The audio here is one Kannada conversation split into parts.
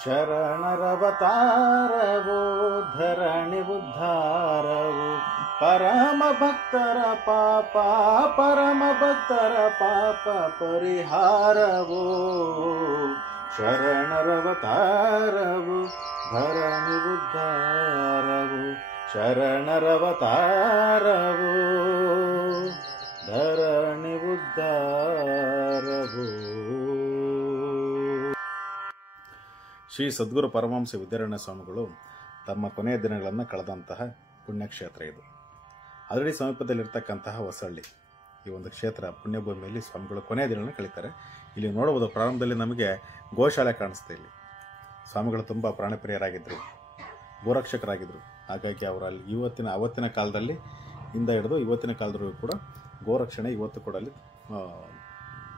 ಶರಣರವತಾರವೋ ಧರಣಿ ಉದ್ಧಾರವು ಪರಮ ಭಕ್ತರ ಪಾಪ ಪರಿಹಾರವೋ ಶರಣರವತಾರವು ಧರಣಿ ಉದ್ಧಾರವು ಶರಣರವತಾರವು ಧರಣಿ ಉದ್ಧಾರವು. ಶ್ರೀ ಸದ್ಗುರು ಪರಮಹಂಸ ವಿದ್ಯಾರಣ್ಯ ಸ್ವಾಮಿಗಳು ತಮ್ಮ ಕೊನೆಯ ದಿನಗಳನ್ನು ಕಳೆದಂತಹ ಪುಣ್ಯಕ್ಷೇತ್ರ ಇದು. ಆಲ್ರೆಡಿ ಸಮೀಪದಲ್ಲಿರ್ತಕ್ಕಂತಹ ಹೊಸಳ್ಳಿ ಈ ಒಂದು ಕ್ಷೇತ್ರ ಪುಣ್ಯಭೂಮಿಯಲ್ಲಿ ಸ್ವಾಮಿಗಳು ಕೊನೆಯ ದಿನಗಳನ್ನು ಕಳೀತಾರೆ. ಇಲ್ಲಿ ನೋಡಬಹುದು, ಪ್ರಾರಂಭದಲ್ಲಿ ನಮಗೆ ಗೋಶಾಲೆ ಕಾಣಿಸ್ತಾ. ಇಲ್ಲಿ ಸ್ವಾಮಿಗಳು ತುಂಬ ಪ್ರಾಣಪ್ರಿಯರಾಗಿದ್ದರು, ಗೋರಕ್ಷಕರಾಗಿದ್ದರು. ಹಾಗಾಗಿ ಅವರು ಅಲ್ಲಿ ಅವತ್ತಿನ ಕಾಲದಲ್ಲಿ ಇಂದ ಹಿಡಿದು ಇವತ್ತಿನ ಕಾಲದವರೆಗೂ ಕೂಡ ಗೋರಕ್ಷಣೆ ಇವತ್ತು ಕೂಡ ಅಲ್ಲಿ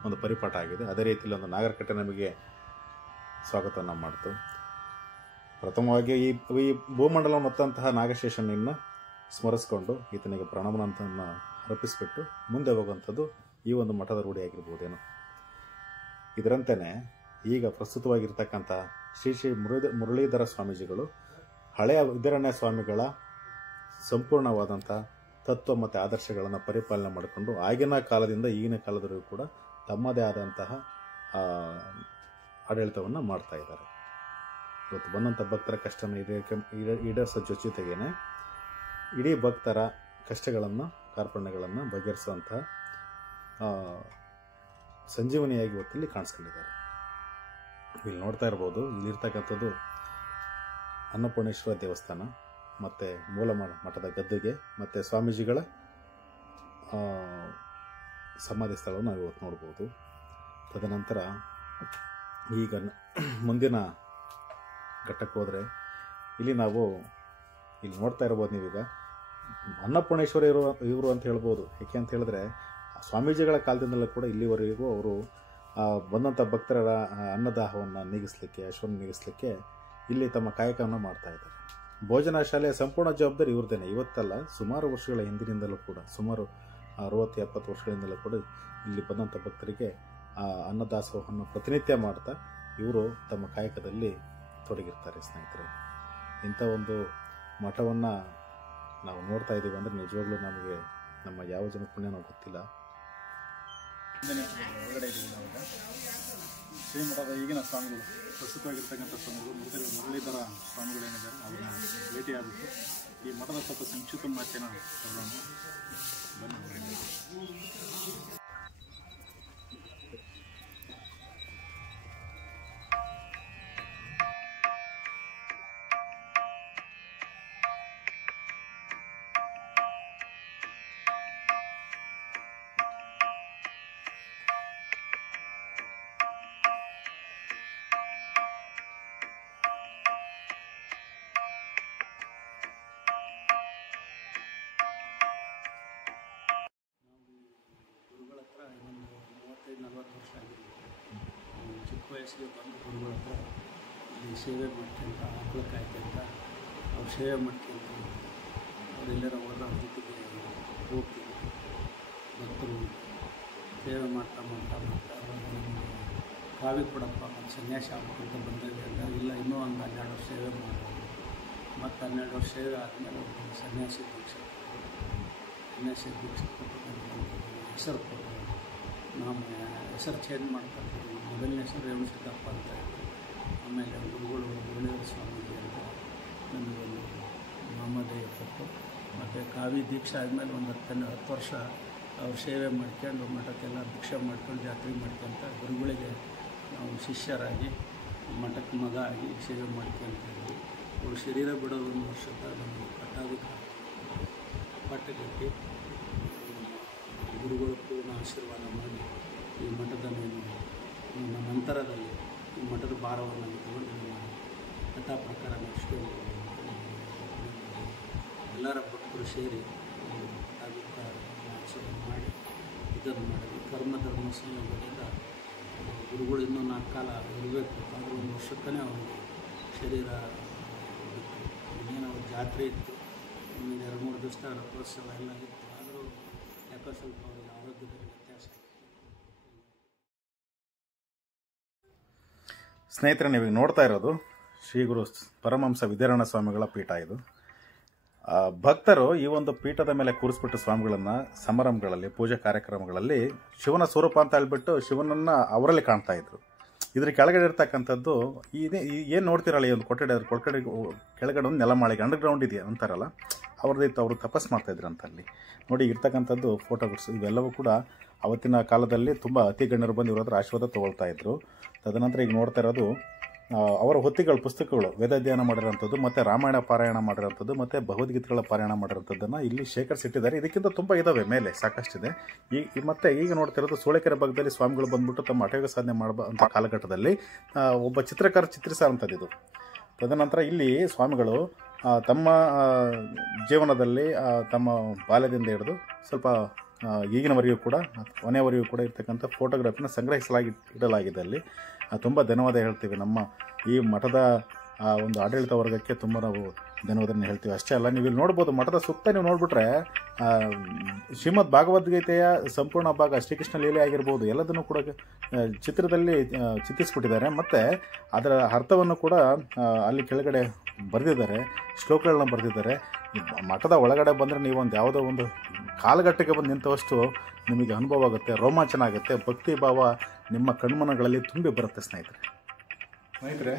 ಒಂದು ಪರಿಪಾಠ ಆಗಿದೆ. ಅದೇ ರೀತಿಯಲ್ಲಿ ಒಂದು ನಾಗರಕಟ್ಟೆ ನಮಗೆ ಸ್ವಾಗತವನ್ನು ಮಾಡ್ತು. ಪ್ರಥಮವಾಗಿ ಈ ಭೂಮಂಡಲವನ್ನು ಹೊತ್ತಂತಹ ನಾಗಶೇಷನನ್ನು ಸ್ಮರಿಸಿಕೊಂಡು ಈತನಿಗೆ ಪ್ರಣಾಮವನ್ನು ಅರ್ಪಿಸಿಬಿಟ್ಟು ಮುಂದೆ ಹೋಗುವಂಥದ್ದು ಈ ಒಂದು ಮಠದ ರೂಢಿಯಾಗಿರ್ಬೋದೇನು. ಇದರಂತೆಯೇ ಈಗ ಪ್ರಸ್ತುತವಾಗಿರ್ತಕ್ಕಂಥ ಶ್ರೀ ಶ್ರೀ ಮುರಳೀಧರ ಸ್ವಾಮೀಜಿಗಳು ಹಳೆಯ ವಿದ್ಯಾರಣ್ಯ ಸ್ವಾಮಿಗಳ ಸಂಪೂರ್ಣವಾದಂಥ ತತ್ವ ಮತ್ತು ಆದರ್ಶಗಳನ್ನು ಪರಿಪಾಲನೆ ಮಾಡಿಕೊಂಡು ಆಗಿನ ಕಾಲದಿಂದ ಈಗಿನ ಕಾಲದವರೆಗೂ ಕೂಡ ತಮ್ಮದೇ ಆದಂತಹ ಆಡಳಿತವನ್ನು ಮಾಡ್ತಾ ಇದ್ದಾರೆ. ಇವತ್ತು ಬಂದಂಥ ಭಕ್ತರ ಕಷ್ಟನ ಈಡೇರಿಸೋ ಜೊತೆಗೇನೆ ಇಡೀ ಭಕ್ತರ ಕಷ್ಟಗಳನ್ನು ಕಾರ್ಪಣ್ಯಗಳನ್ನು ಬಗೆಹರಿಸುವಂತಹ ಸಂಜೀವನಿಯಾಗಿ ಇವತ್ತಲ್ಲಿ ಕಾಣಿಸ್ಕೊಂಡಿದ್ದಾರೆ. ಇಲ್ಲಿ ನೋಡ್ತಾ ಇರ್ಬೋದು, ಇಲ್ಲಿರ್ತಕ್ಕಂಥದ್ದು ಅನ್ನಪೂರ್ಣೇಶ್ವರ ದೇವಸ್ಥಾನ ಮತ್ತು ಮೂಲ ಮಠದ ಗದ್ದುಗೆ ಮತ್ತು ಸ್ವಾಮೀಜಿಗಳ ಸಮಾಧಿ ಸ್ಥಳವನ್ನು ನಾವು ಇವತ್ತು ನೋಡ್ಬೋದು. ತದನಂತರ ಈಗ ಮುಂದಿನ ಘಟ್ಟಕ್ಕೆ ಹೋದರೆ ಇಲ್ಲಿ ನೋಡ್ತಾ ಇರ್ಬೋದು. ನೀವೀಗ ಅನ್ನಪೂರ್ಣೇಶ್ವರ ಇವರು ಅಂತ ಹೇಳ್ಬೋದು. ಏಕೆ ಅಂತ ಹೇಳಿದ್ರೆ ಸ್ವಾಮೀಜಿಗಳ ಕಾಲದಿಂದಲೂ ಕೂಡ ಇಲ್ಲಿವರೆಗೂ ಅವರು ಬಂದಂಥ ಭಕ್ತರ ಅನ್ನದಾಹವನ್ನು ನೀಗಿಸಲಿಕ್ಕೆ, ಅಶ್ವವನ್ನು ನೀಗಿಸಲಿಕ್ಕೆ ಇಲ್ಲಿ ತಮ್ಮ ಕಾಯಕವನ್ನು ಮಾಡ್ತಾ ಇದ್ದಾರೆ. ಭೋಜನ ಶಾಲೆಯ ಸಂಪೂರ್ಣ ಜವಾಬ್ದಾರಿ ಇವ್ರದ್ದೇನೆ. ಇವತ್ತಲ್ಲ, ಸುಮಾರು ವರ್ಷಗಳ ಹಿಂದಿನಿಂದಲೂ ಕೂಡ, ಸುಮಾರು 60-70 ವರ್ಷಗಳಿಂದಲೂ ಕೂಡ ಇಲ್ಲಿ ಬಂದಂಥ ಭಕ್ತರಿಗೆ ಅನ್ನದಾಸೋಹವನ್ನು ಪ್ರತಿನಿತ್ಯ ಮಾಡ್ತಾ ಇವರು ತಮ್ಮ ಕಾಯಕದಲ್ಲಿ ತೊಡಗಿರ್ತಾರೆ. ಸ್ನೇಹಿತರೆ, ಇಂಥ ಒಂದು ಮಠವನ್ನು ನಾವು ನೋಡ್ತಾ ಇದ್ದೀವಿ ಅಂದರೆ ನಿಜವಾಗ್ಲೂ ನಮಗೆ ನಮ್ಮ ಯಾವ ಜನ ಪುಣ್ಯನೋ ಗೊತ್ತಿಲ್ಲ. ಹೊರಗಡೆ ಇದ್ದೀವಿ ನಾವೀಗ. ಶ್ರೀಮಠದ ಈಗಿನ ಸ್ವಾಮಿಗಳು, ಪ್ರಸ್ತುತವಾಗಿರ್ತಕ್ಕಂಥ ಸ್ವಾಮಿಗಳು ಮುರಳೀಧರ ಸ್ವಾಮಿಗಳೇನಿದ್ದಾರೆ ಅವ್ರನ್ನ ಭೇಟಿಯಾಗುತ್ತೆ. ಈ ಮಠದ ಸ್ವಲ್ಪ ಸಂಕ್ಷಿಪ್ತ ಮಾತಿನ ಬನ್ನಿ. ಚಿಕ್ಕ ವಯಸ್ಸಿಗೆ ಬಂದು ಗುರುಗಳ ಹತ್ರ ಇಲ್ಲಿ ಸೇವೆ ಮಾಡ್ಕೊಂತ, ಮಕ್ಕಳು ಕಾಯ್ಕೊಂತ, ಅವ್ರು ಸೇವೆ ಮಾಡ್ಕೊಂತ, ಅವರೆಲ್ಲರ ಹೋದ ಅವ್ರ ಜೊತೆಗೆ ಹೋಗ್ತೀವಿ. ಭಕ್ತರು ಸೇವೆ ಮಾಡ್ತಾ ಕಾವಿ ಕೊಡಪ್ಪ ಮತ್ತು ಸನ್ಯಾಸ ಆಗ್ಬೇಕಂತ ಬಂದಾಗ ಇಲ್ಲ, ಇನ್ನೂ ಒಂದು 12 ವರ್ಷ ಸೇವೆ ಮಾಡೋದು. ಮತ್ತು 12 ವರ್ಷ ಸೇವೆ ಆದಮೇಲೆ ಸನ್ಯಾಸಿ ದೀಕ್ಷೆ ಕೊಟ್ಟು ಹೆಸರು ಕೊಟ್ಟು ನಾವು ಹೆಸರು ಚೇಂಜ್ ಮಾಡ್ಕೊಳ್ತೀವಿ. ಮೊದಲನೇ ಹೆಸರು ರೇವಣಸಿದ್ದಪ್ಪ ಅಂತ ಇತ್ತು. ಆಮೇಲೆ ಗುರುಗಳು ಮುರಳೀಧರ ಸ್ವಾಮೀಜಿ ಅಂತ ನನಗೊಂದು ನಾಮಧೇಯ ಕೊಟ್ಟು, ಮತ್ತು ಕಾವಿ ದೀಕ್ಷೆ ಆದಮೇಲೆ ಒಂದು 10 ವರ್ಷ ಅವ್ರು ಸೇವೆ ಮಾಡ್ಕೊಂಡು ಮಠಕ್ಕೆಲ್ಲ ಭಿಕ್ಷೆ ಮಾಡ್ಕೊಂಡು ಜಾತ್ರೆ ಮಾಡ್ಕೊಂತ ಗುರುಗಳಿಗೆ ನಾವು ಶಿಷ್ಯರಾಗಿ ಮಠಕ್ಕೆ ಮಗ ಆಗಿ ಸೇವೆ ಮಾಡ್ಕೊಂತಿದ್ವಿ. ಅವರು ಶರೀರ ಬಿಡೋ 1 ವರ್ಷದ ನಮಗೆ ಪಟ್ಟಗಟ್ಟಿ ಗುರುಗಳು ಪೂರ್ಣ ಆಶೀರ್ವಾದ ಮಾಡಿ ಈ ಮಠದ ನನ್ನ ನಂತರದಲ್ಲಿ ಈ ಮಠದ ಭಾರವನ್ನು ತಗೊಂಡು ನಮ್ಮ ಕಥಾ ಪ್ರಕಾರ ನಡೆಸ್ಕೊಂಡು ಎಲ್ಲರ ಭಕ್ತರು ಸೇರಿ ಆಚರಣೆ ಮಾಡಿ ಇದನ್ನು ಮಾಡಿದ್ವಿ. ಕರ್ಮ ಸಂಯೋಗದಿಂದ ಗುರುಗಳು ಇನ್ನೂ 4 ಕಾಲ ಇರಬೇಕು. ಆದರೆ 1 ವರ್ಷಕ್ಕೇ ಅವ್ರಿಗೆ ಶರೀರ ಬಿಟ್ಟು, ಇನ್ನೇನು ಅವ್ರ ಜಾತ್ರೆ ಇತ್ತು, ಇನ್ನೊಂದು 2-3 ದಿವಸ ರಥೋತ್ಸವ ಎಲ್ಲ ಇತ್ತು. ಆದರೂ ಯಾಕೋ ಸ್ವಲ್ಪ ಅವ್ರಿಗೆ ಆರೋಗ್ಯದಲ್ಲಿ ವ್ಯತ್ಯಾಸ. ಸ್ನೇಹಿತರೆ, ನೀವೀಗ ನೋಡ್ತಾ ಇರೋದು ಶ್ರೀ ಗುರು ಪರಮಹಂಸ ವಿದ್ಯಾರಣ್ಯ ಸ್ವಾಮಿಗಳ ಪೀಠ. ಇದು ಭಕ್ತರು ಈ ಒಂದು ಪೀಠದ ಮೇಲೆ ಕೂರಿಸ್ಬಿಟ್ಟು ಸ್ವಾಮಿಗಳನ್ನು ಸಮಾರಂಭಗಳಲ್ಲಿ, ಪೂಜಾ ಕಾರ್ಯಕ್ರಮಗಳಲ್ಲಿ ಶಿವನ ಸ್ವರೂಪ ಅಂತ ಹೇಳ್ಬಿಟ್ಟು ಶಿವನನ್ನು ಅವರಲ್ಲಿ ಕಾಣ್ತಾ ಇದ್ರು. ಇದ್ರ ಕೆಳಗಡೆ ಇರ್ತಕ್ಕಂಥದ್ದು ಏನು ನೋಡ್ತಿರಲ್ಲ, ಈ ಒಂದು ಕೊಠಡಿ ಕೆಳಗಡೆ ಒಂದು ನೆಲಮಾಳಿಗೆ ಅಂಡರ್ಗ್ರೌಂಡ್ ಇದೆಯಾ ಅಂತಾರಲ್ಲ, ಅವ್ರದ್ದಿತ್ತು. ಅವರು ತಪಸ್ ಮಾಡ್ತಾಯಿದ್ರು ಅಂತ ಅಲ್ಲಿ ನೋಡಿ. ಇರ್ತಕ್ಕಂಥದ್ದು ಫೋಟೋಗ್ರಾಫ್ಸ್ ಇವೆಲ್ಲವೂ ಕೂಡ ಅವತ್ತಿನ ಕಾಲದಲ್ಲಿ ತುಂಬ ಅತಿ ಗಣ್ಯರು ಬಂದು ಇವ್ರ ಹತ್ರ ಆಶೀರ್ವಾದ ತೊಗೊಳ್ತಾ ಇದ್ರು. ತದನಂತರ ಈಗ ನೋಡ್ತಾ ಇರೋದು ಅವರ ಹೊತ್ತಿಗಳ ಪುಸ್ತಕಗಳು, ವೇದಾಧ್ಯಯನ ಮಾಡಿರೋಂಥದ್ದು, ಮತ್ತು ರಾಮಾಯಣ ಪಾರಾಯಣ ಮಾಡಿರೋಂಥದ್ದು, ಮತ್ತು ಭಗವದ್ಗೀತೆಗಳ ಪಾರಾಯಣ ಮಾಡಿರೋಂಥದ್ದನ್ನು ಇಲ್ಲಿ ಶೇಖರಿಸಿಟ್ಟಿದ್ದಾರೆ. ಇದಕ್ಕಿಂತ ತುಂಬ ಇದ್ದಾವೆ, ಮೇಲೆ ಸಾಕಷ್ಟಿದೆ. ಮತ್ತು ಈಗ ನೋಡ್ತಿರೋದು ಸೂಳೆಕೆರೆ ಭಾಗದಲ್ಲಿ ಸ್ವಾಮಿಗಳು ಬಂದ್ಬಿಟ್ಟು ತಮ್ಮ ಅಟಯೋಗ ಸಾಧನೆ ಮಾಡುವಂಥ ಕಾಲಘಟ್ಟದಲ್ಲಿ ಒಬ್ಬ ಚಿತ್ರಕಾರ ಚಿತ್ರಿಸೋಂಥದ್ದು ಇದು. ತದನಂತರ ಇಲ್ಲಿ ಸ್ವಾಮಿಗಳು ತಮ್ಮ ಜೀವನದಲ್ಲಿ ತಮ್ಮ ಬಾಲ್ಯದಿಂದ ಹಿಡಿದು ಸ್ವಲ್ಪ ಈಗಿನವರೆಗೂ ಕೂಡ ಕೊನೆಯವರೆಗೂ ಕೂಡ ಇರ್ತಕ್ಕಂಥ ಫೋಟೋಗ್ರಫಿನ ಇಡಲಾಗಿದೆ ಅಲ್ಲಿ. ತುಂಬ ಧನ್ಯವಾದ ಹೇಳ್ತೀವಿ ನಮ್ಮ ಈ ಮಠದ ಒಂದು ಆಡಳಿತ ವರ್ಗಕ್ಕೆ. ತುಂಬ ನಾವು ಧನ್ಯವಾದನ ಹೇಳ್ತೀವಿ. ಅಷ್ಟೇ ಅಲ್ಲ, ನೀವು ಇಲ್ಲಿ ನೋಡ್ಬೋದು, ಮಠದ ಸುತ್ತ ನೀವು ನೋಡಿಬಿಟ್ರೆ ಶ್ರೀಮದ್ ಭಗವದ್ಗೀತೆಯ ಸಂಪೂರ್ಣ ಭಾಗ, ಶ್ರೀಕೃಷ್ಣ ಲೀಲೆ ಆಗಿರ್ಬೋದು, ಎಲ್ಲದನ್ನು ಕೂಡ ಚಿತ್ರದಲ್ಲಿ ಚಿತ್ರಿಸ್ಬಿಟ್ಟಿದ್ದಾರೆ. ಮತ್ತು ಅದರ ಅರ್ಥವನ್ನು ಕೂಡ ಅಲ್ಲಿ ಕೆಳಗಡೆ ಬರೆದಿದ್ದಾರೆ, ಶ್ಲೋಕಗಳನ್ನ ಬರೆದಿದ್ದಾರೆ. ಮಠದ ಒಳಗಡೆ ಬಂದರೆ ನೀವು ಒಂದು ಯಾವುದೋ ಒಂದು ಕಾಲಘಟ್ಟಕ್ಕೆ ಬಂದು ನಿಂತವಷ್ಟು ನಿಮಗೆ ಅನುಭವ ಆಗುತ್ತೆ, ರೋಮಾಂಚನ ಆಗುತ್ತೆ, ಭಕ್ತಿ ಭಾವ ನಿಮ್ಮ ಕಣ್ಮನಗಳಲ್ಲಿ ತುಂಬಿ ಬರುತ್ತೆ. ಸ್ನೇಹಿತರೆ,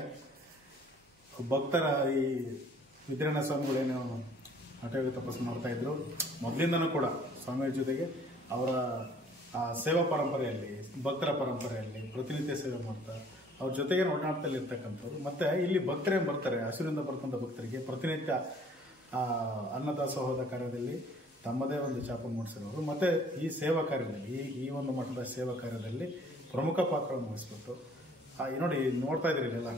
ಭಕ್ತರ ಈ ವಿದ್ಯಾರಣ್ಯ ಸ್ವಾಮಿಗಳೇನು ಹಠಯೋಗ ತಪಸ್ಸು ಮಾಡ್ತಾಯಿದ್ರು, ಮೊದಲಿಂದನೂ ಕೂಡ ಸ್ವಾಮಿಯ ಜೊತೆಗೆ ಅವರ ಸೇವಾ ಪರಂಪರೆಯಲ್ಲಿ, ಭಕ್ತರ ಪರಂಪರೆಯಲ್ಲಿ ಪ್ರತಿನಿತ್ಯ ಸೇವೆ ಮಾಡ್ತಾ ಅವ್ರ ಜೊತೆಗೆ ಒಡನಾಟದಲ್ಲಿ ಇರ್ತಕ್ಕಂಥವ್ರು. ಮತ್ತು ಇಲ್ಲಿ ಭಕ್ತರೇನು ಬರ್ತಾರೆ, ಹಸಿರಿಂದ ಬರ್ತಕ್ಕಂಥ ಭಕ್ತರಿಗೆ ಪ್ರತಿನಿತ್ಯ ಅನ್ನದಾಸೋಹದ ಕಾರ್ಯದಲ್ಲಿ ತಮ್ಮದೇ ಒಂದು ಛಾಪ ಮೂಡಿಸಿರೋರು. ಮತ್ತು ಈ ಸೇವಾ ಕಾರ್ಯದಲ್ಲಿ, ಈ ಒಂದು ಮಠದ ಸೇವಾ ಕಾರ್ಯದಲ್ಲಿ ಪ್ರಮುಖ ಪಾತ್ರವನ್ನು ವಹಿಸ್ಬಿಟ್ಟು ನೋಡಿ ನೋಡ್ತಾ ಇದ್ದೀರಿ ಇಲ್ಲೆಲ್ಲ,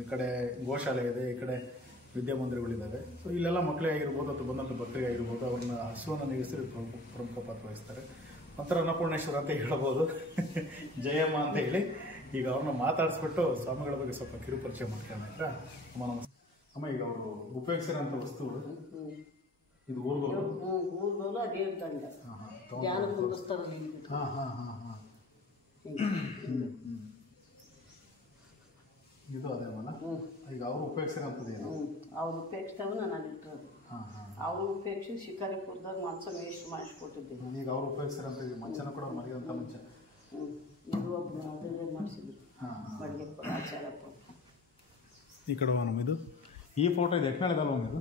ಈ ಕಡೆ ಗೋಶಾಲೆ ಇದೆ, ಈ ಕಡೆ ವಿದ್ಯಾಮಂದಿರಗಳಿದ್ದಾವೆ. ಸೊ ಇಲ್ಲೆಲ್ಲ ಮಕ್ಕಳೇ ಆಗಿರ್ಬೋದು ಅಥವಾ ಬಂದಂಥ ಭಕ್ತರಿಗೆ ಆಗಿರ್ಬೋದು, ಅವ್ರನ್ನ ಹಸುವನ್ನು ನೀಗಿಸಿ ಪ್ರಮುಖ ಪಾತ್ರ ವಹಿಸ್ತಾರೆ. ಒಂಥರ ಅನ್ನಪೂರ್ಣೇಶ್ವರ ಅಂತ ಹೇಳ್ಬೋದು, ಜಯಮ್ಮ ಅಂತ ಹೇಳಿ. ಈಗ ಅವ್ರನ್ನ ಮಾತಾಡಿಸ್ಬಿಟ್ಟು ಸ್ವಾಮಿಗಳ ಬಗ್ಗೆ ಸ್ವಲ್ಪ ಕಿರುಪರಿಚಯ ಮಾಡ್ಕೊಂಡ್ರೆ. ಅಮ್ಮ ನಮಸ್ತೆ. ಅಮ್ಮ, ಈಗ ಅವರು ಉಪಯೋಗಿಸಿರೋಂಥ ವಸ್ತುಗಳು ಇದು ಊರ್ಗೋಲು. ಇದು ಅದೇ ಮನ ಈಗ ಅವರು ಉಪಯೋಗಿಸಿರೋಂಥದ್ದು ಏನು? ಅವ್ರು ಉಪಯೋಗಿಸ್ತಾವ ನಾನು ಇಟ್ಟಿರೋದು. ಅವರು ಉಪಯೋಗಿಸಿ ಶಿಕಾರಿಪುರದಾಗ ಮಂಚ ವೇಸ್ಟ್ ಮಾಡಿಸ್ಕೊಟ್ಟಿದ್ದೀನಿ. ಈಗ ಅವ್ರು ಉಪಯೋಗಿಸಿರೋಂಥ ಮಂಚನ ಕೂಡ ಮರಿಯೋಂಥ ಮಂಚ. ಇದು ಒಬ್ಬರು ಅದನ್ನೇ ಮಾಡಿಸಿದ್ರು, ಮಡಿಗೆಪ್ಪ ಆಚಾರಪ್ಪ. ಈ ಕಡೆ ನಮ್ಮ ಇದು ಈ ಫೋಟೋ ಇದು ಎಕ್ನಾಳಿದಲ್ವ ಇದು?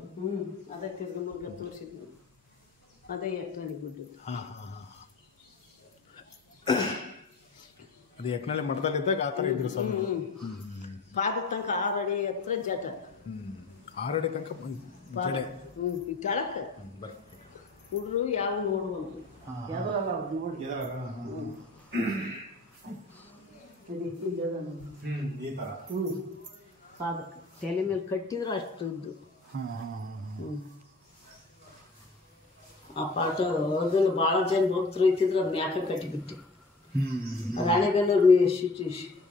ಅದೇ ತಿರುಗುಮುರ್ಗ ತೋರಿಸಿದ್ನು, ಅದೇ ಎಕ್ನಾಳಿಗೆ ಬಿಟ್ಟಿದ್ದು. ಅದು ಎಕ್ನಾಳಿ ಮಠದಲ್ಲಿದ್ದಾಗ ಆ ಥರ ಇದ್ರು ಸ್ವಲ್ಪ. ಪಾದ ತನಕ 6 ಅಡಿ ಹತ್ರ ಜಟ, 6 ಅಡಿ ತನಕ ಜಡೆ. ಕೆಳಕ್ಕೆ ಹುಡುಗರು ಯಾವ ನೋಡುವಂತು ಯಾವ್ದು ನೋಡಿ ಈ ಥರ ಪಾದಕ್ಕೆ ತಲೆ ಮೇಲೆ ಕಟ್ಟಿದ್ರೆ ಅಷ್ಟು ಇದ್ದು. ಆ ಪಾಠ ಅದನ್ನು ಭಾಳ ಜನ ಭಕ್ತರು ಐತಿದ್ರು, ಅದು ಮ್ಯಾಕ ಕಟ್ಟಿಬಿಟ್ಟು ರಾಣೆಗಲ್ಲ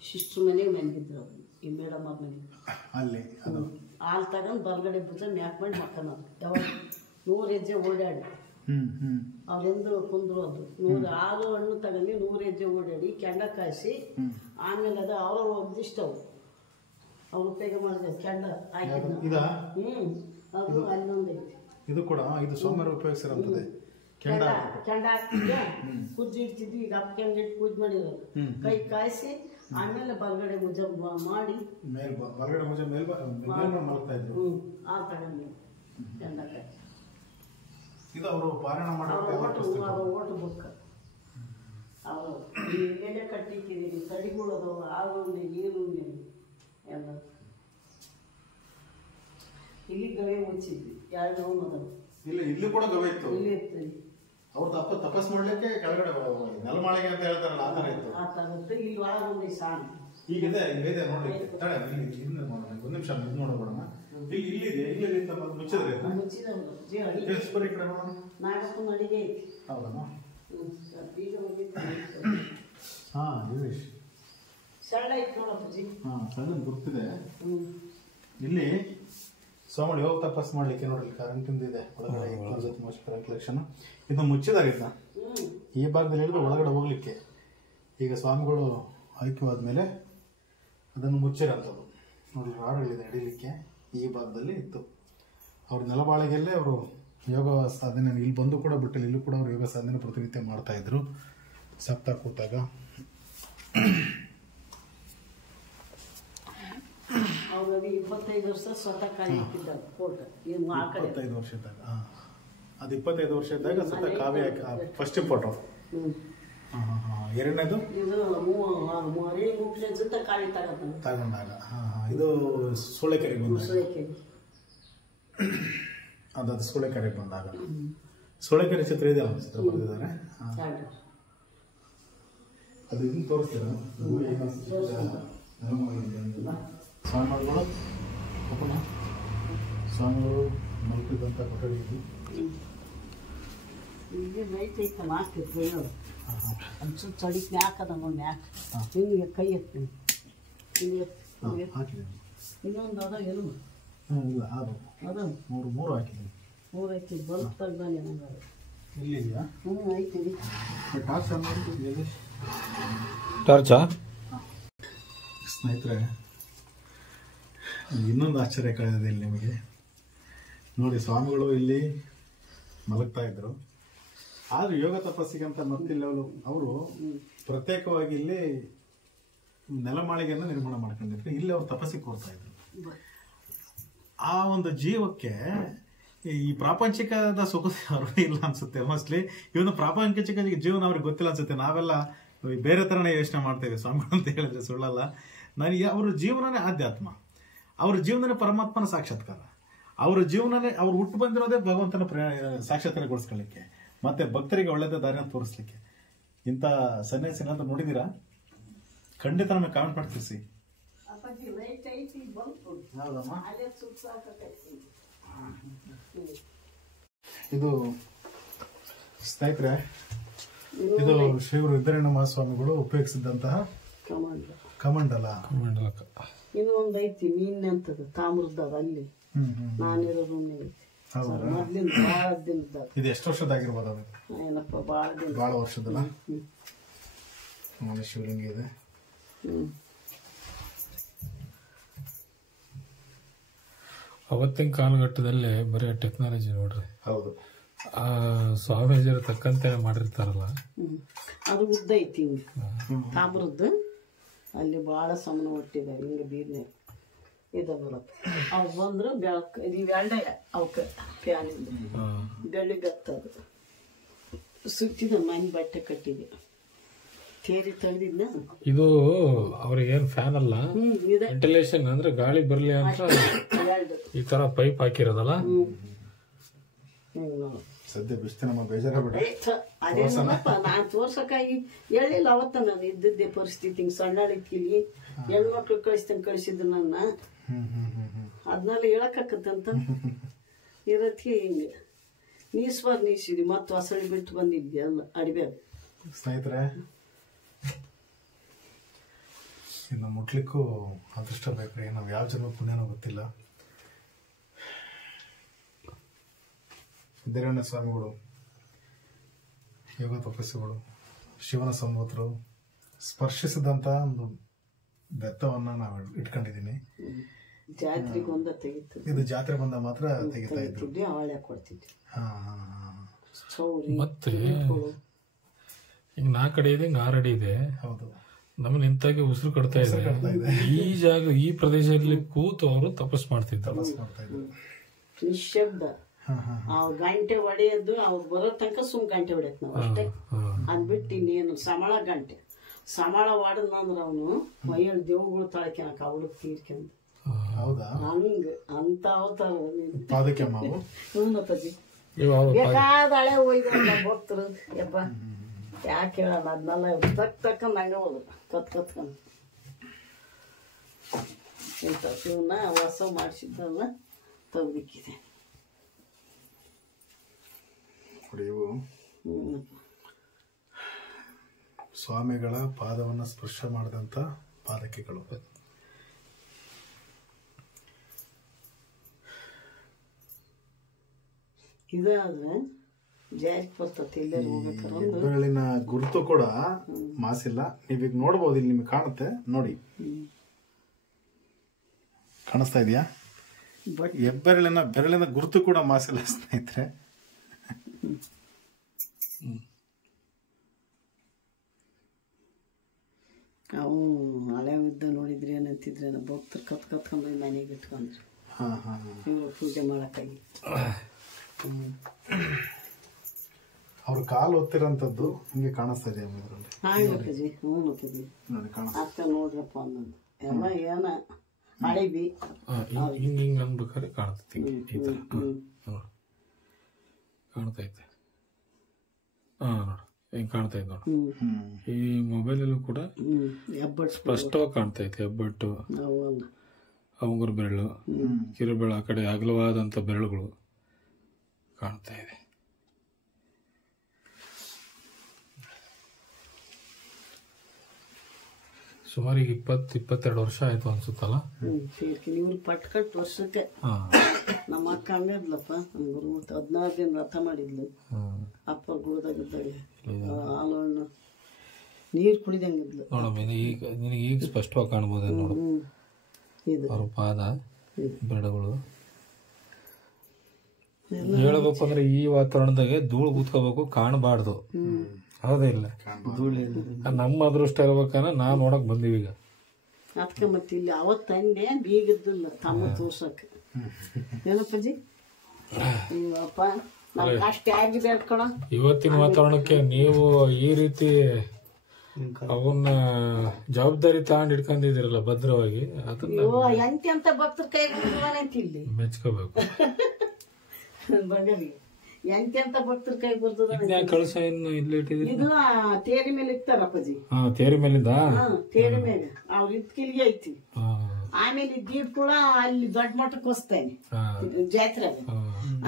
ಶಿಸ್ಟ್ರ ಮನೆಗೆ ಮನೆಗಿದ್ರು. ಅವ್ರು ಈ ಮೇಡಮ್ ಅವ್ರ ಮನೆಗೆ ಅಲ್ಲಿ ಹಾಲು ತಗೊಂಡು ಬಲಗಡೆ ಭುಜ ಮ್ಯಾಕ್ ಮಾಡಿ ಮಕ್ಕಳು ಯಾವಾಗ 100 ಹೆಜ್ಜೆ ಓಡಾಡಿ ಅವ್ರೆಂದು ಕುಂದ್ರು. ಅದು 100 ಹಾಲು ಹಣ್ಣು ತಗೊಂಡು 100 ಹೆಜ್ಜೆ ಓಡಾಡಿ ಕೆಂಡ ಕಾಯಿಸಿ ಆಮೇಲೆ ಅದು ಅವರ ಒಂದಿಷ್ಟು ಅವ್ರು ಉಪಯೋಗ ಮಾಡಿದೆ ಕೆಂಡ ಹಾಕಿದ್ರು. ಅದು ಅಲ್ಲೊಂದೈತಿ. ಇದು ಕೂಡ ಇದು ಸೋಮವಾರ ಉಪಯೋಗಿಸಿರೋಂಥದ್ದೇ. ಕೆಂಡ ಹಾಕ್ತಿದ್ದೆ, ಕುಜ್ಜಿ ಇಡ್ತಿದ್ವಿ. ಈಗ ಅಪ್ಪಿಗೆ ಇಟ್ಟು ಪೂಜೆ ಮಾಡಿದ್ರು, ಕೈ ಕಾಯಿಸಿ ಆಮೇಲೆ ಬಲಗಡೆ ಭುಜ ಮಾಡಿ ಬಲಗಡೆ ಭುಜ ಮೇಲೆ ಮಾಡ್ತಾ ಇದ್ರು. ಹಾಲು ತಗೊಂಡು ಕೆಂಡ ಕಾಯಿಸಿ ಇದು ಅವರು ಪಾರಾಯಣ ಮಾಡೋ ಓಟು ಬುಕ್ಕ. ಅವರು ಎಲೆ ಕಟ್ಟಿಕ್ಕಿದ್ದೀವಿ, ತಡಿಗಳು ಅದಾವ, ಆಲೂನೆ ನೀರುನೆ ಎಲ್ಲ. ಇಲ್ಲಿ ಗವೆ ಮುಚ್ಚಿದ್ವಿ, 2 ರೂಮ್ ಅದಾವ. ಇಲ್ಲಿ ಕೂಡ ಗವೆ ಇತ್ತು. ಇಲ್ಲಿ ಇತ್ತು. ಅವ್ರು ತಪಸ್ ಮಾಡ್ಲಿಕ್ಕೆ ಕೆಳಗಡೆ ನೆಲಮಾಳಿಗೆ ಅಂತ ಹೇಳ್ತಾರಲ್ಲ, ಆ ಥರ ಇತ್ತು. ಆ ಥರ ಇತ್ತು. ಇಲ್ಲಿ ಒಳಗೊಂದು ಸಾಣಿ ಈಗಿದೆ ನೋಡಿ. ಒಂದು ನಿಮಿಷ ಇದು ನೋಡೋಣ. ಇಲ್ಲಿದೆ ಅಂತ ಮುಚ್ಚಿದ್ರೆ ಈ ಕಡೆ ನೋಡೋಣ. ನಾಗಪ್ಪನ ಅಡಿಗೆ ಐತಿ. ಹೌದಮ್ಮ? ಬೀಜ ಯೋಗೇಶ್ ಸಣ್ಣ ಐತಿ ನೋಡಪ್ಪಾಜಿ. ಸಣ್ಣ ಗುರ್ತಿದೆ. ಇಲ್ಲಿ ಸ್ವಾಮಿ ಯೋಗ ತಪಸ್ ಮಾಡ್ಲಿಕ್ಕೆ ನೋಡ್ರಿ ಕರೆಂಟಿಂದ ಇದೆ ಒಳಗಡೆ. ಕರೆಂಟ್ ಕಲೆಕ್ಷನ್ ಇದು ಮುಚ್ಚಿದಾರೆ. ಇದನ್ನ ಈ ಭಾಗದಲ್ಲಿ ಹಿಡಿದು ಒಳಗಡೆ ಹೋಗ್ಲಿಕ್ಕೆ ಈಗ ಸ್ವಾಮಿಗಳು ಐಕ್ಯವಾದ್ಮೇಲೆ ಅದನ್ನು ಮುಚ್ಚಿರೋಂಥದ್ದು ನೋಡಿ, ರಾಡುಗಳಿದೆ ಹಿಡಿಲಿಕ್ಕೆ. ಈ ಭಾಗದಲ್ಲಿ ಇತ್ತು. ಅವ್ರ ನೆಲಬಾಳಿಗೆಲ್ಲೇ ಅವರು ಯೋಗ ಸಾಧನೆ, ಇಲ್ಲಿ ಬಂದು ಕೂಡ ಬಿಟ್ಟಲ್ಲಿ ಇಲ್ಲೂ ಕೂಡ ಅವರು ಯೋಗ ಸಾಧನೆ ಪ್ರತಿನಿತ್ಯ ಮಾಡ್ತಾಯಿದ್ರು ಸಪ್ತಾಹ ಕೂತಾಗ. ಅವ್ರಿಗೆ 25 ವರ್ಷ ಸ್ವತಃ ಕಾಯಿ ಹಾಕಿದ್ದಾರೆ ಫೋಟೋ. 25 ವರ್ಷ ಇದ್ದಾಗ, ಅದು 25 ವರ್ಷ ಇದ್ದಾಗ ಸ್ವತಃ ಕಾವ್ಯ ಫಸ್ಟ್ ಫೋಟೋ. ಎರಡನೇದು ಇದು 3 ಜೊತೆ ಕಾಯಿ ತಗೊಂಡಾಗ. ಇದು ಸೂಳೆಕೆರೆಗೆ ಬಂದಾಗ, ಅದು ಸೂಳೆಕೆರೆಗೆ ಬಂದಾಗ. ಸೂಳೆಕೆರೆ ಚಿತ್ರ ಇದೆಯಲ್ಲ, ಚಿತ್ರ ಬರೆದಿದ್ದಾರೆ. ಅದು ಇದನ್ನು ತೋರಿಸ್ತೀರಾ? ಸ್ವಾಮಿಗಳು ಸ್ವಾಮಿಗಳು ಮಲ್ಪಿದಂಥ ಕೊಠಡಿ ಇದು. ಒಂಚೂರು ಚಡಿಕ್ ಮ್ಯಾಕದ ನೋಡಿ, ಮ್ಯಾಕ್ ನಿಮಗೆ ಕೈ ಎತ್ತೀನಿ. ಇನ್ನೊಂದು ಅದ ಏನು ಇಲ್ಲ, ಅದು ಅದ ಮೂರು ಹಾಕಿದ್ದೀನಿ. 3 ಐತಿ. ಬಲ್ಪ್ ತೆಗ್ದಾನೆ ನಂಗೆ. ಇಲ್ಲಿ ಇದೆಯಾ? ಐತಿ. ಟಾರ್ಚಾ? ಸ್ನೇಹಿತರೆ, ಇನ್ನೊಂದು ಆಶ್ಚರ್ಯ ಕಳೆದಿದೆ ಇಲ್ಲಿ ನಿಮಗೆ ನೋಡಿ. ಸ್ವಾಮಿಗಳು ಇಲ್ಲಿ ಮಲಗ್ತಾ ಇದ್ರು, ಆದ್ರೆ ಯೋಗ ತಪಸ್ಸಿಗೆ ಅಂತ ಮತ್ತಿಲ್ಲ ಅವರು ಪ್ರತ್ಯೇಕವಾಗಿ ಇಲ್ಲಿ ನೆಲಮಾಳಿಗೆಯನ್ನು ನಿರ್ಮಾಣ ಮಾಡ್ಕೊಂಡಿದ್ರು. ಇಲ್ಲಿ ಅವ್ರು ತಪಸ್ಸಿಗೆ ಕೊಡ್ತಾ ಇದ್ರು. ಆ ಒಂದು ಜೀವಕ್ಕೆ ಈ ಪ್ರಾಪಂಚಿಕದ ಸುಖ ಅರಿವು ಇಲ್ಲ ಅನ್ಸುತ್ತೆ ಮೋಸ್ಟ್ಲಿ. ಇವನು ಪ್ರಾಪಂಚಿಕ ಜೀವನ ಅವ್ರಿಗೆ ಗೊತ್ತಿಲ್ಲ ಅನ್ಸುತ್ತೆ. ನಾವೆಲ್ಲ ಬೇರೆ ಥರನೇ ಯೋಚನೆ ಮಾಡ್ತೇವೆ ಸ್ವಾಮಿಗಳು ಅಂತ ಹೇಳಿದ್ರೆ ಸುಳ್ಳಲ್ಲ. ನನಗೆ ಅವ್ರ ಜೀವನನೇ ಆಧ್ಯಾತ್ಮ, ಅವ್ರ ಜೀವನನೇ ಪರಮಾತ್ಮನ ಸಾಕ್ಷಾತ್ಕಾರ, ಅವ್ರ ಜೀವನನೇ ಅವ್ರು ಹುಟ್ಟು ಬಂದಿರೋದೇ ಭಗವಂತನ ಸಾಕ್ಷಾತ್ಕಾರಗೊಳಿಸ್ಕೊಳ್ಳಿಕ್ಕೆ, ಮತ್ತೆ ಭಕ್ತರಿಗೆ ಒಳ್ಳೆದ ದಾರಿಯನ್ನು ತೋರಿಸ್ಲಿಕ್ಕೆ. ಇಂಥ ಸನ್ಯಾಸಿನ ಅಂತ ನೋಡಿದ್ದೀರಾ? ಖಂಡಿತ ನಮಗೆ ಕಾಮೆಂಟ್ ಮಾಡಿ ತಿಳಿಸಿ. ಇದು ಸ್ನೇಹಿತರೆ, ಇದು ಶ್ರೀ ರುದ್ರಣ್ಣ ಮಹಾಸ್ವಾಮಿಗಳು ಉಪಯೋಗಿಸಿದಂತಹ ಕಮಂಡಲ. ಇನ್ನೊಂದು ಐತಿ ಮೀನ್ ಅಂತದ ತಾಮ್ರದಾಗ, ಅಲ್ಲಿ ನಾನಿರೋ ರೂಮ್ ಐತಿ. ಮೊದ್ಲಿಂದ ಭಾಳ ದಿನದ. ಇದು ಎಷ್ಟು ವರ್ಷದಾಗಿರ್ಬೋದು? ಅದು ಏನಪ್ಪ ಭಾಳ ದಿನ, ಭಾಳ ವರ್ಷದಲ್ಲ. ಶಿವಲಿಂಗ ಇದೆ. ಅವತ್ತಿನ ಕಾಲಘಟ್ಟದಲ್ಲಿ ಬರೀ ಟೆಕ್ನಾಲಜಿ ನೋಡ್ರಿ. ಹೌದು, ಆ ಸ್ವಾಮೀಜಿಯರು ತಕ್ಕಂತೆ ಮಾಡಿರ್ತಾರಲ್ಲ. ಅದು ಉದ್ದ ಐತಿ ತಾಮ್ರದ್ದು. ಅಲ್ಲಿ ಭಾಳ ಸಮನ ಒಟ್ಟಿದ್ದಾರೆ ಹಿಂಗೆ ಬೀರ್ನೆ ಇದು ಬರುತ್ತೆ. ಅವು ಬಂದ್ರೆ ಬೆಳಕು ಇವೆರಡೇ ಅವಕ್ಕೆ ಫ್ಯಾನಿಂದ ಬೆಳಿಗತ್ತದು ಸುತ್ತಿದ ಮನೆ ಬಟ್ಟೆ ಕಟ್ಟಿದೆ. ತೇರಿ ತೆಗ್ದಿದ್ನ ಇದು ಅವ್ರಿಗೆ ಏನ್ ಫ್ಯಾನ್ ಅಲ್ಲ, ವೆಂಟಿಲೇಷನ್ ಅಂದ್ರೆ ಗಾಳಿ ಬರ್ಲಿ ಅಂತ ಈ ತರ ಪೈಪ್ ಹಾಕಿರೋದಲ್ಲ. ಸದ್ಯ ಬಿಸ್ತು ನಮ್ಮ ಬೇಜಾರಾಗ್ಬಿಟ್ಟು ಅದೇನಪ್ಪ ನಾನು ತೋರ್ಸಕ್ಕಾಗಿ ಹೇಳಿಲ್ಲ ಅವತ್ತ. ನಾನು ಇದ್ದಿದ್ದೆ ಪರಿಸ್ಥಿತಿ ಹಿಂಗೆ ಸಣ್ಣಳಿಕ್ಕಿಲಿ ಹೆಣ್ಮಕ್ಳು ಕಳಿಸಿದ್ದು ನನ್ನ. ಅದನ್ನೆಲ್ಲ ಹೇಳಕ್ಕಾಕತ್ತಂತ ಇರತ್ಗೆ ಹಿಂಗೆ ನೀಸಿದಿ ಮತ್ತು ಹೊಸಳಿ ಬಿಟ್ಟು ಬಂದಿದ್ದೆ ಅಲ್ಲ ಅಡಿಬ್ಯಾಗ. ಸ್ನೇಹಿತರೆ, ಇನ್ನು ಮುಟ್ಲಿಕ್ಕೂ ಅದೃಷ್ಟ ಬೇಕ್ರಿ. ನಾವು ಯಾವ ಜನ್ಮ ಪುಣ್ಯನೋ ಗೊತ್ತಿಲ್ಲ. ಸಿದ್ದರಾಮಯ್ಯ ಸ್ವಾಮಿಗಳು ಯೋಗ ತಪಸ್ಸುಗಳು, ಶಿವನ ಸಂಭೂತರು ಸ್ಪರ್ಶಿಸಿದಂಥ ಒಂದು ಬೆತ್ತವನ್ನು ನಾವು ಇಟ್ಕೊಂಡಿದ್ದೀನಿ. ಜಾತ್ರೆಗೆ ಒಂದ ತೆಗಿತು. ಇದು ಜಾತ್ರೆ ಬಂದ ಮಾತ್ರ ತೆಗಿತಾ ಇದ್ರು. ಅವಳೆ ಕೊಡ್ತಿದ್ದೆ. ಮತ್ತೆ ಈಗ 4 ಅಡಿ ಇದೆ, ಹಿಂಗೆ 6 ಅಡಿ ಇದೆ. ಹೌದು, ನಮ್ಮನ್ನ ನಿಂತಾಗಿ ಉಸಿರು ಕಟ್ತಾ ಇದೆ. ಈ ಜಾಗ, ಈ ಪ್ರದೇಶದಲ್ಲಿ ಕೂತು ಅವರು ತಪಸ್ ಮಾಡ್ತಿದ್ರು. ನಿಶಬ್ದ. ಅವ್ ಗಂಟೆ ಹೊಡೆಯೋದು ಅವ್ರು ಬರೋ ತನಕ ಗಂಟೆ ಹೊಡೆಯತ್ ನಾವು ಅಷ್ಟೇ. ಅದ್ ಬಿಟ್ಟು ಇನ್ನೇನು ಸಮಾಳ ಗಂಟೆ ಸಮಾಳ ವಾಡದ್ನಂದ್ರ ಅವನು ಮೈಯಲ್ಲಿ ದೇವ್ಗಳು ತಳಕ್ಯಾನಕ ಅವಳು ತೀರ್ಕೊಂಡು. ಹೌದಾ? ಹಂಗ ಅಂತ ಅವತಾರ ಪತಿ ಬೇಕಾದ ಹಳೆ ಹೋಯ್ದ ಭಕ್ತರು. ಯಪ್ಪ ಯಾಕೆ ಹೇಳಲ್ಲ, ಅದನ್ನೆಲ್ಲ ತಕ್ಕಂದ್ ಹಂಗ ಹೋದ್ರು ಕತ್ಕೊಂಡ್ ಇಂಥ ಇವನ್ನ ಹೊಸ ಮಾಡಿಸಿದ್ದಲ್ಲ ತೆಗ್ದಿಕ್ಕಿದೆ. ಇವು ಸ್ವಾಮಿಗಳ ಪಾದವನ್ನು ಸ್ಪರ್ಶ ಮಾಡಿದಂಥ ಪಾದಕೆಗಳು. ಇದಾದ್ರೆ ಜಾರಿ ಬರ್ತದೆ. ಎಲ್ಲರೂ ಹೋಗ್ಬೇಕಾದ್ರೆ ಬೆರಳಿನ ಗುರುತು ಕೂಡ ಮಾಸಿಲ್ಲ. ನೀವೀಗ ನೋಡ್ಬೋದು, ಇಲ್ಲಿ ನಿಮಗೆ ಕಾಣುತ್ತೆ ನೋಡಿ. ಕಾಣಿಸ್ತಾ ಇದೆಯಾ? ಬೆರಳಿನ ಗುರುತು ಕೂಡ ಮಾಸಿಲ್ಲ ಸ್ನೇಹಿತರೆ. ಅವು ಹಳೆ ಯುದ್ಧ ನೋಡಿದ್ರಿ ಏನಂತಿದ್ರೆ ಭಕ್ತರು ಕತ್ಕೊಂಡು ಮನೆಗೆ ಇಟ್ಕೊಂಡ್ರು ಇವರು ಪೂಜೆ ಮಾಡಕ್ಕಾಗಿ. ಅವ್ರ ಕಾಲು ಒತ್ತಿರೋಂಥದ್ದು ಹಿಂಗೆ ಕಾಣಿಸ್ತಾ ಇದೆ ಇದರಲ್ಲಿ. ಹಾಂ ಅಪ್ಪಾಜಿ ಅಕ್ಕ ನೋಡ್ರಪ್ಪ ಅನ್ನೋದು ಎಲ್ಲ ಏನ ಹಳೆಬಿ ಹಿಂಗೆ ಅನ್ಬೇಕಾದ್ರೆ ಕಾಣ್ತೈತಿ. ಈ ಥರ ಕಾಣ್ತೈತೆ. ನೋಡಿ ಹಿಂಗೆ ಕಾಣ್ತೈತೆ ನೋಡಿ. ಈ ಮೊಬೈಲಲ್ಲೂ ಕೂಡ ಸ್ಪಷ್ಟವಾಗಿ ಕಾಣ್ತೈತೆ. ಹೆಬ್ಬಟ್ಟು, ಅವಂಗುರ ಬೆರಳು, ಕಿರುಬೆರಳು, ಆ ಕಡೆ ಅಗಲವಾದಂಥ ಬೆರಳುಗಳು ಕಾಣ್ತಾ ಇದೆ. ಸುಮಾರು 20-22 ವರ್ಷ ಆಯ್ತು ಅನ್ಸುತ್ತಲ್ಲ. ಇವ್ರು ಪಟ್ಕಟ್ಟು ವರ್ಷಕ್ಕೆ ನಮ್ಮ ಅಕ್ಕ ಹಂಗದ್ಲಪ್ಪ. ನಮ್ಮ ಗುರು 16 ದಿನ ವ್ರತ ಮಾಡಿದ್ಲು. ಅಪ್ಪ ಗುರುದಾಗಿದ್ದಾಗ ಹಾಲು ಹಣ್ಣು ನೀರು ಕುಡಿದಂಗಿದ್ಲು ನೋಡಮ್ಮ. ನಿನಗೆ ಈಗ ಸ್ಪಷ್ಟವಾಗಿ ಕಾಣ್ಬೋದು ನೋಡು. ಅವ್ರ ಪಾದ ಬೆರಳುಗಳು. ಹೇಳ್ಬೇಕು ಅಂದ್ರೆ ಈ ವಾತಾವರಣದಾಗೆ ಧೂಳು ಕೂತ್ಕೋಬೇಕು, ಕಾಣಬಾರ್ದು. ಹೌದೇ ಇಲ್ಲ? ನಮ್ಮ ಅದೃಷ್ಟ ಇರ್ಬೇಕನ್ನ ನಾವ್ ನೋಡಕ್ ಬಂದೀವಿ ಈಗ. ಅದಕ್ಕೆ ಮತ್ತೆ ಇಲ್ಲಿ ಅವತ್ ತಂದೆ ಬೀಗಿದ್ದಿಲ್ಲ ತಮ್ಮ ತೋರ್ಸಕ್ಕೆ. ಏನಪ್ಪಜ್ಜಿ ಅಪ್ಪ ಅಷ್ಟೇ ಆಗಿದೆ ಕಣ. ಇವತ್ತಿನ ವಾತಾವರಣಕ್ಕೆ ನೀವು ಈ ರೀತಿ ಅವನ್ನ ಜವಾಬ್ದಾರಿ ತಗೊಂಡ್ ಇಟ್ಕೊಂಡಿದಿರಲ್ಲ ಭದ್ರವಾಗಿ, ಅದನ್ನ ಎಂತೆಂತ ಭಕ್ತರ ಕೈ ಇಲ್ಲಿ ಮೆಚ್ಕೋಬೇಕು. ಬಗಲಿ ಎಂತೆಂತ ಭಕ್ತರ ಕೈ ಬರ್ತದ. ಕಳಸ ಇನ್ನು ಇಲ್ಲಿ ಇಟ್ಟಿದ್ದೀರಿ? ಇದು ತೇರಿ ಮೇಲೆ ಇರ್ತಾರಪ್ಪಾಜಿ. ತೇರಿ ಮೇಲಿಂದ ತೇರಿ ಮೇಲೆ ಅವ್ರ ಇದ್ಕಿಲ್ಗೆ ಐತಿ. ಆಮೇಲೆ ದೀಪ ಕೂಡ ಅಲ್ಲಿ ದೊಡ್ಡ ಮಟ್ಟಕ್ಕೆ ಹೊಸ್ತಾನೆ ಜಾತ್ರೆಗೆ.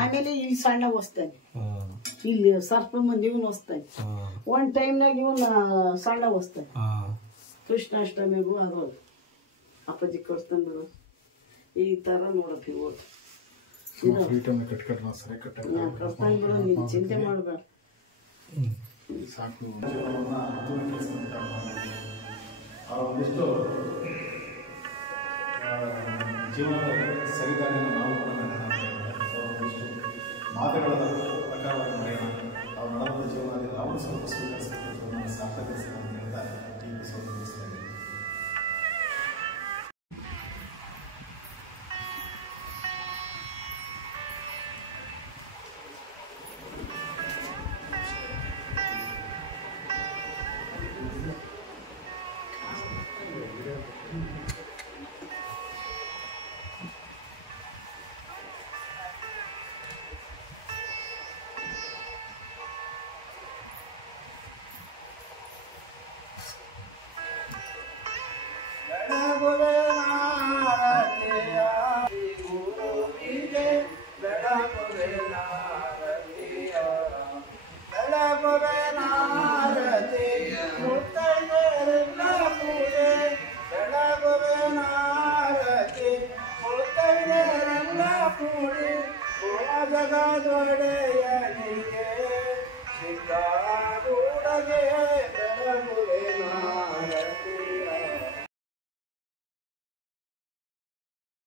ಆಮೇಲೆ ಇಲ್ಲಿ ಸಣ್ಣ ಹೊಸ್ತಾನೆ, ಇಲ್ಲಿ ಸರ್ಪಮ್ಮನ್ ಇವನ್ ಹೊಸ್ತಾನೆ. ಒಂದ್ ಟೈಮ್ನಾಗ ಇವನ್ ಸಣ್ಣ ಹೊಸ್ತಾನೆ. ಕೃಷ್ಣಾಷ್ಟಮಿಗೂ ಅದು ಅಪ್ಪಾಜಿ ಕೊಡ್ತಂದ್ರು. ಈ ತರ ನೋಡಪ್ಪ ಹೋಗಿ ಕಟ್ತಂದ್ರು. ನೀನ್ ಚಿಂತೆ ಮಾಡ್ಬೇಡ ಸಾಕು. ಜೀವನದ ಸರಿದಾರಿಯನ್ನು ನಾವು ಮಾತುಗಳ ಪ್ರಕಾರವಾಗಿ ಮರೆಯೋಣ. ಅವ್ರು ನಡೆದ ಜೀವನದಲ್ಲಿ ನಾವು ಸ್ವಲ್ಪ ಸ್ವೀಕರಿಸಬೇಕು, ಸಾರ್ಥಕರಿಸಬೇಕು ಅಂತ ಹೇಳ್ತಾ ಈ ಎಪಿಸೋಡ್ ಮುಗಿಸ್ತಾ ಇದ್ದೀನಿ. ಜಗದೊಡೆಯನಿಗೆ ಸಿದ್ಧಾರೂಢಗೆ